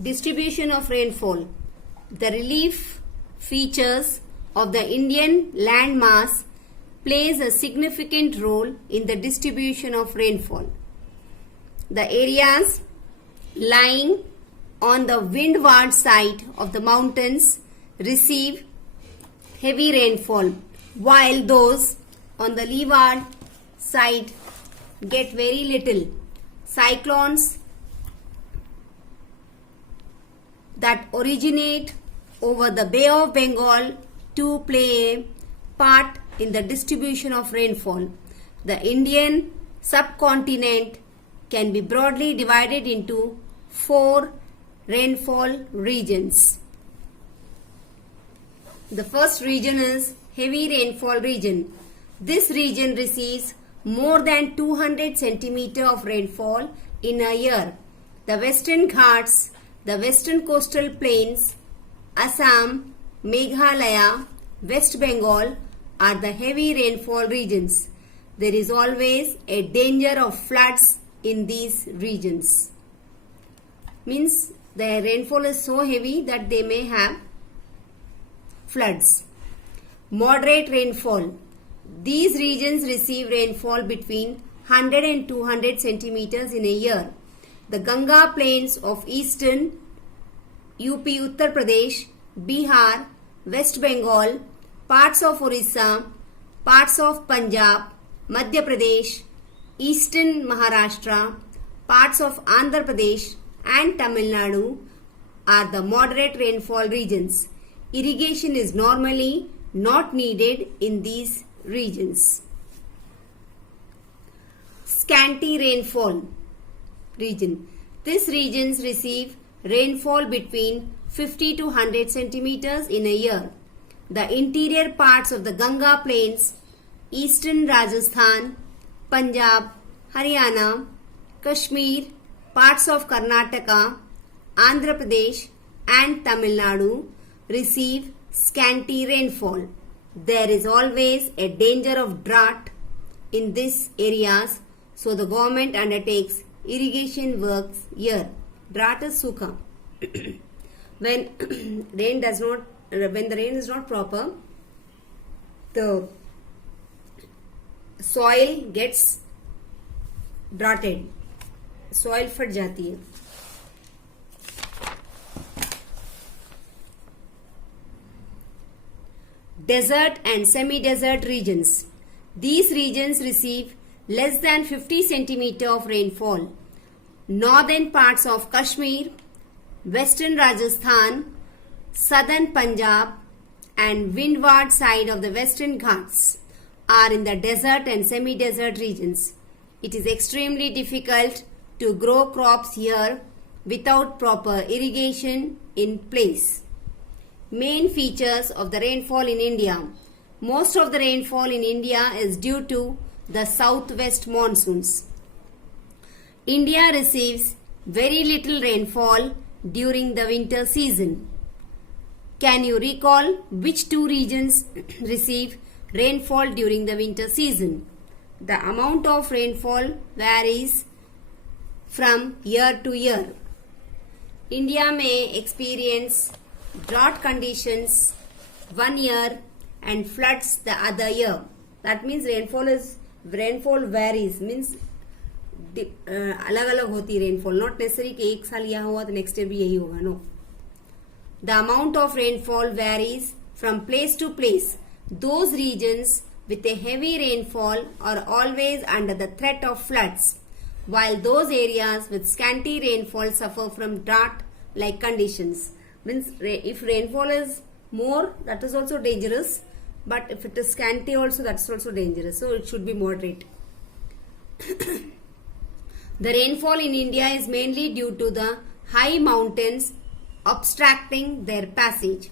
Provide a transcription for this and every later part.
Distribution of rainfall. The relief features of the Indian landmass plays a significant role in the distribution of rainfall. The areas lying on the windward side of the mountains receive heavy rainfall, while those on the leeward side get very little. Cyclones that originate over the Bay of Bengal to play a part in the distribution of rainfall. The Indian subcontinent can be broadly divided into 4 rainfall regions. The first region is heavy rainfall region. This region receives more than 200 centimeter of rainfall in a year. The Western Ghats, the Western Coastal Plains, Assam, Meghalaya, West Bengal are the heavy rainfall regions. There is always a danger of floods in these regions. Means the rainfall is so heavy that they may have floods. Moderate rainfall. These regions receive rainfall between 100 and 200 centimeters in a year. The Ganga plains of eastern UP, Uttar Pradesh, Bihar, West Bengal, parts of Orissa, parts of Punjab, Madhya Pradesh, eastern Maharashtra, parts of Andhra Pradesh and Tamil Nadu are the moderate rainfall regions. Irrigation is normally not needed in these regions. Scanty rainfall region. These regions receive rainfall between 50 to 100 centimeters in a year. The interior parts of the Ganga plains, eastern Rajasthan, Punjab, Haryana, Kashmir, parts of Karnataka, Andhra Pradesh and Tamil Nadu receive scanty rainfall. There is always a danger of drought in these areas, so the government undertakes irrigation works here. Drought is sukha. When the rain is not proper, the soil gets droughted. Soil फट जाती है. Desert and semi-desert regions. These regions receive less than 50 centimeter of rainfall. Northern parts of Kashmir, western Rajasthan, southern Punjab and windward side of the Western Ghats are in the desert and semi-desert regions. It is extremely difficult to grow crops here without proper irrigation in place. Main features of the rainfall in India. Most of the rainfall in India is due to the southwest monsoons. India receives very little rainfall during the winter season. Can you recall which 2 regions receive rainfall during the winter season? The amount of rainfall varies from year to year. India may experience drought conditions one year and floods the other year. That means rainfall varies, means अलग अलग होती rainfall, not necessary कि एक साल यहाँ हुआ तो next year भी यही होगा. No. The amount of rainfall varies from place to place. Those regions with a heavy rainfall are always under the threat of floods, while those areas with scanty rainfall suffer from drought-like conditions. Means if rainfall is more, that is also dangerous, but if it is scanty also, that's also dangerous. So it should be moderate. The rainfall in India is mainly due to the high mountains obstructing their passage.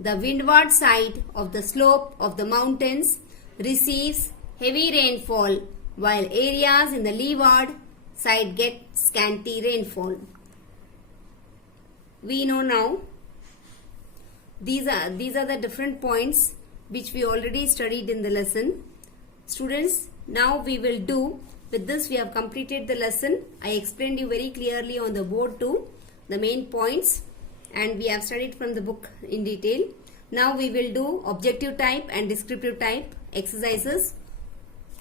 The windward side of the slope of the mountains receives heavy rainfall, while areas in the leeward side get scanty rainfall. We know now these are the different points which we already studied in the lesson. Students, now we will do, with this we have completed the lesson. I explained you very clearly on the board too. the main points, and we have studied from the book in detail. Now we will do objective type and descriptive type exercises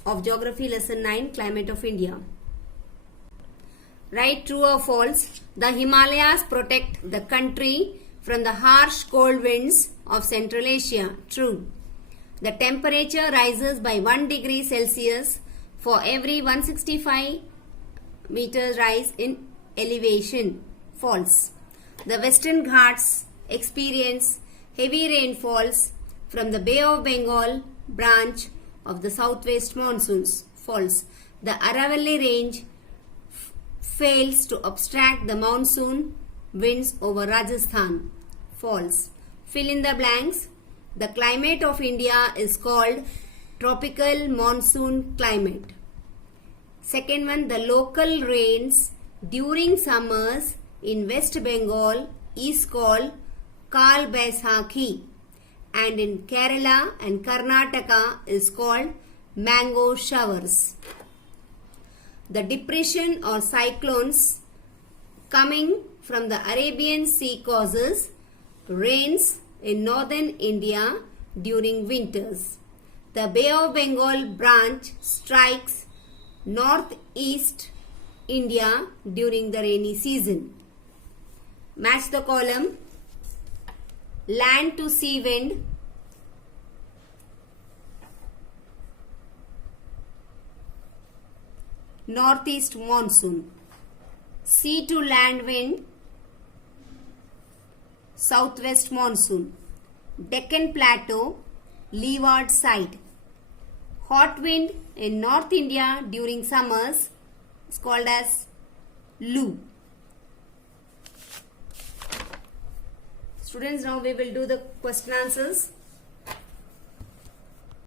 of Geography Lesson 9, Climate of India. Write true or false. The Himalayas protect the country from the harsh cold winds of Central Asia. True. The temperature rises by 1 degree Celsius for every 165 meters rise in elevation. False. The Western Ghats experience heavy rainfalls from the Bay of Bengal branch of the southwest monsoons. False. The Aravalli range fails to obstruct the monsoon winds over Rajasthan. False. Fill in the blanks. The climate of India is called tropical monsoon climate. Second one, the local rains during summers in West Bengal is called Kal Baisakhi, and in Kerala and Karnataka is called mango showers. The depression or cyclones coming from the Arabian Sea causes rains in northern India during winters. The Bay of Bengal branch strikes northeast India during the rainy season. Match the column. Land to sea wind, northeast monsoon. Sea to land wind, southwest monsoon. Deccan Plateau, leeward side. Hot wind in North India during summers is called as Lu. Students, now we will do the question answers.